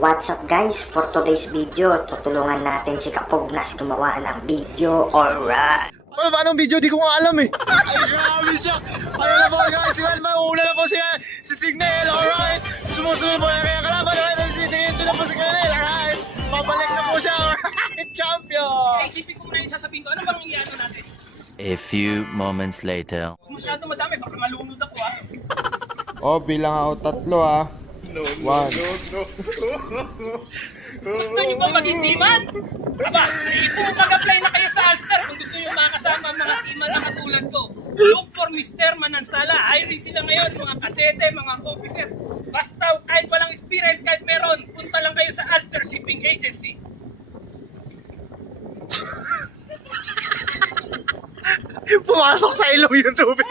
What's up guys? For today's video, tutulungan natin si Kapugnas gumawa ng video. Alright! Ano ba anong video? Di ko nga alam eh. Ay, grabe siya. Ano na po guys? Mauna na po siya. Si Signal, alright. Sumusunod po na kaya kalaban. Alright, si Signal na po si Signal. Alright. Pabalik na po siya. Alright, champion. Isipin ko muna yung sasabihin ko. Ano bang iano natin? A few moments later. Masyado madami. Baka malunod ako ah. Oh, bilang ako tatlo ah. One. Gusto nyo ba maging seaman? Aba, ito mag-apply na kayo sa Ulster kung gusto nyo makasama ang mga seaman na katulad ko. Look for Mr. Manansala. Hiring sila ngayon, mga kadete, mga officer. Basta kahit walang experience, kahit meron, punta lang kayo sa Ulster Shipping Agency. Pumasok sa ilong yung tubig.